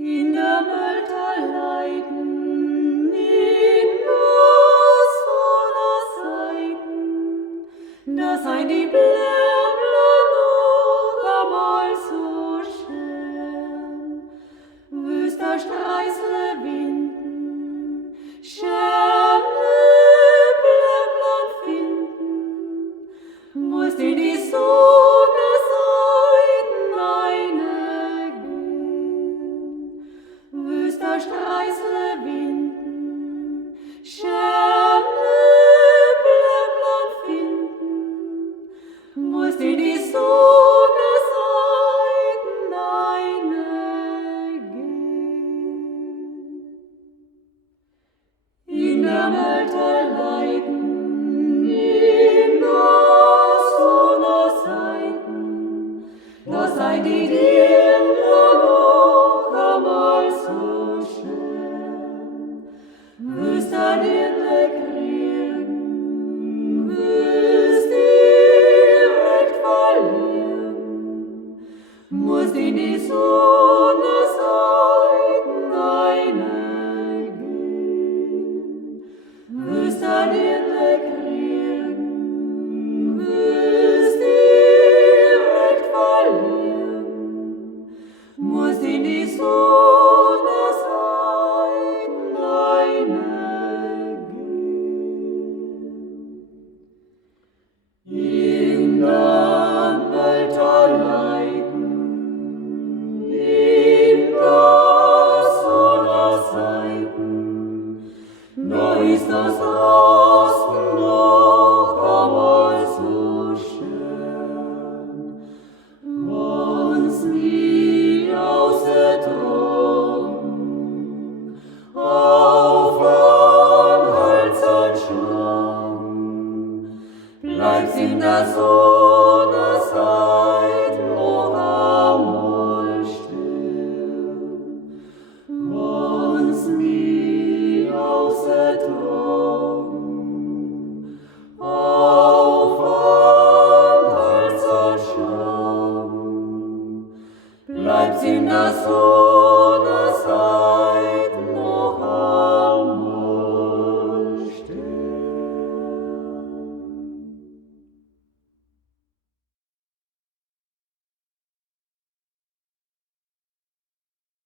In der Welt Leiden, in der Sonne Seiten, da sein die Blämle noch einmal so schön. Wüst der Streißle winden, schöne Blämlein finden, musst in die Sonne Seiten eine gehen. Wüst der Streißle winden, schöne Blämlein finden, musst in die Sonne Seiten eine gehen. In der Welt Leiden, in der Sonne Seiten, da sei die Dirndl noch einmal so schön. Wüst der Dirndl kriegen, wüst direkt verlieren, musst in die Sonne Seiten eine gehen. Wüst der Dirndl kriegen, wüst direkt verlieren, musst in die Sonne